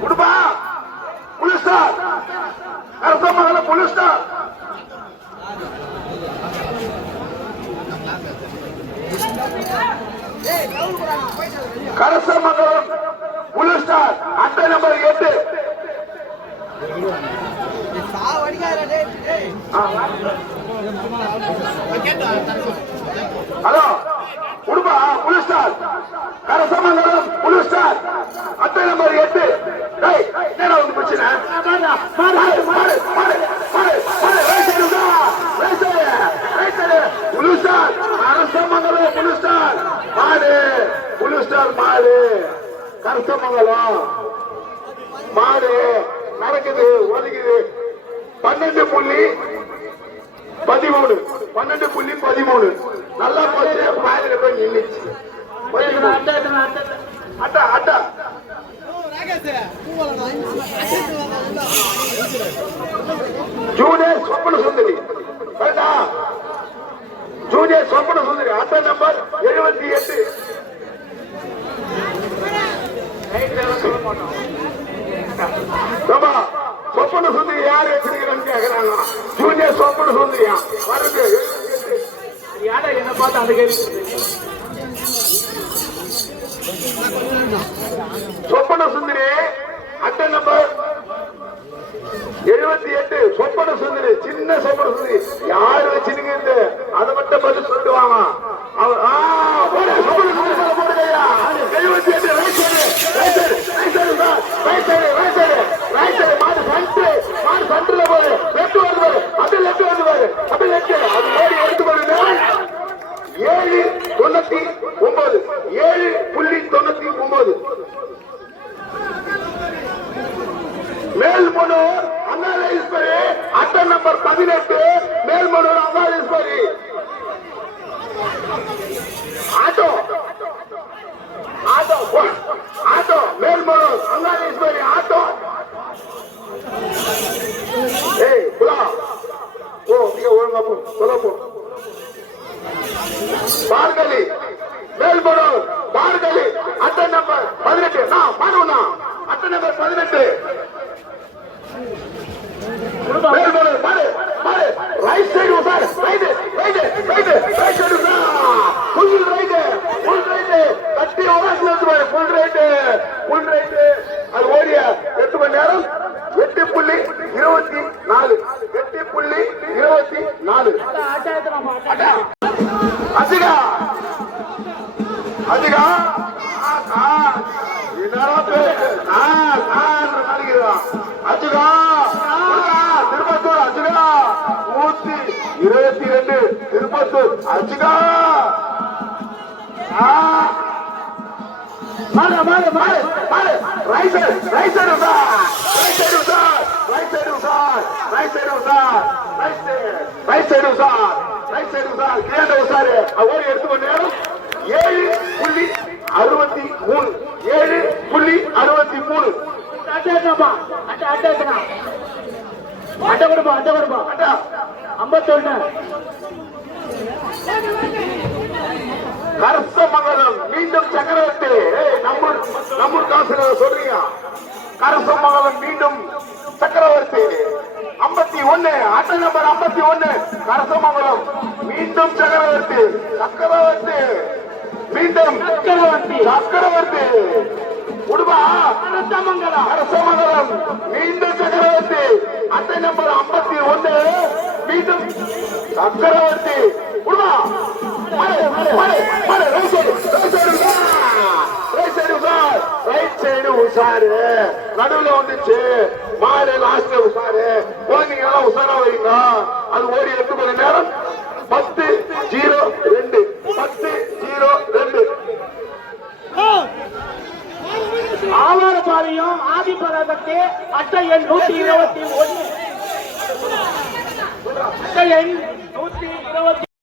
குடுப்பா! Police star Arasamangala police star Karasamangalam police star அட்டை number எட்டு. ஹலோ. குடுப்பா police star Karasamangalam police star அட்டை நம்பர் எட்டு. என்னடா வந்து பிரச்சனை? Police star Karasamangalam police star மாடு புலிஸ் ஸ்டார் மாடு. கரசமங்கலம். மாடு நடக்குது ஒதுக்குது. பன்னெண்டு புள்ளி பதிமூணு. பன்னெண்டு புள்ளி பதிமூணு. நல்லா போச்சு. பாதியில போய் பதிமூணு. அட்டா அட்டா ஜூனியர் சொப்பன சுந்தரி. கரெக்டா ஜூனியர் சொப்பன சுந்தரி. அட்டை நம்பர் எழுபத்தி எட்டு. சொப்பன சுந்தரி யார்? வச்சிருக்கிறேன்னு கேக்குறாங்க ஜூனியர் சொப்பன சுந்தரியா? வருது. யாரா என்ன பார்த்து அந்த கேள்வி சொப்பன சுந்தரி அட்டை நம்பர் எழுபத்தி எட்டு. சொப்பன சுந்தரி சின்ன சொப்பன சுந்தரி. யாரு வச்சிருக்கிறது அதை மட்டும் பதில் சொல்லிட்டு வாங்க அவர் சொப்பன சுந்தரி மேல நம்பர் பதினெட்டு மேல்மனூர் அண்ணாலேஸ்வரி அது ஓடிய எட்டு மணி நேரம். எட்டு புள்ளி இருபத்தி நாலு. எட்டு புள்ளி இருபத்தி நாலு. அட்டா அதிகா அதிகா என்னடா பேரு ஆ ஆன்ற நடிகரா அதிகா திருப்பத்தூர் அஜிகா நூத்தி இருபத்தி ரெண்டு. திருப்பத்தூர் ஆ. மாறு மாறு மாறு மாறு right side right side sir right side sir right side sir right side sir right side sir right side sir கிரேண்ட sir ஓடி எடுத்து மணி நேரம் ஏழு புள்ளி அறுபத்தி மூணு. ஏழு புள்ளி அறுபத்தி மூணு. அட்டை எடுத்தாப்பா அட்டை அட்டை எடுத்தா அட்டை கொடுப்பா அட்டை கொடுப்பா. அட்டா. ஐம்பத்தொன்னு. கரசமங்கலம். மீண்டும் சக்கரவர்த்தி. நம்மூர் நம்மூர் காசுல சொல்றீங்க? கரசமங்கலம் மீண்டும் சக்கரவர்த்தி. ஐம்பத்தி ஒண்ணு அட்டை நம்பர் ஐம்பத்தி ஒண்ணு கரசமங்கலம். மீண்டும் சக்கரவர்த்தி. சக்கரவர்த்தி. மீண்டும் சக்கரவர்த்தி. சக்கரவர்த்தி. உடுபா அரசமங்கலம் அரசமங்கலம் மீண்டும் சக்கரவர்த்தி. அட்டை நம்பர் ஐம்பத்தி ஒண்ணு மீண்டும் சக்கரவர்த்தி. உடுபா உஷார். right உஷாரு. நடுவுல வந்துச்சு மாடு லாஸ்ட்ல உஷாரு குழந்தைங்க எல்லாம் உஷாரா வைங்க அது ஓடி எட்டு மணி நேரம் பத்து ஜீரோ ரெண்டு பத்து ஜீரோ ரெண்டு ஆவாரபாளையம் ஆதிபரதத்து அட்டை எண் நூத்தி இருபத்தி ஒன்று அட்டை எண் நூத்தி இருபத்தி